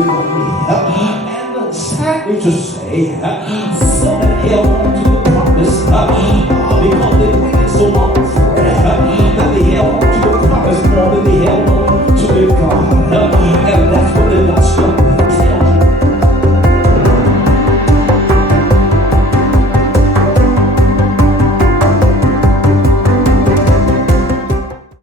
And sadly to say, so many held on to the promise because they waited so long for it that they held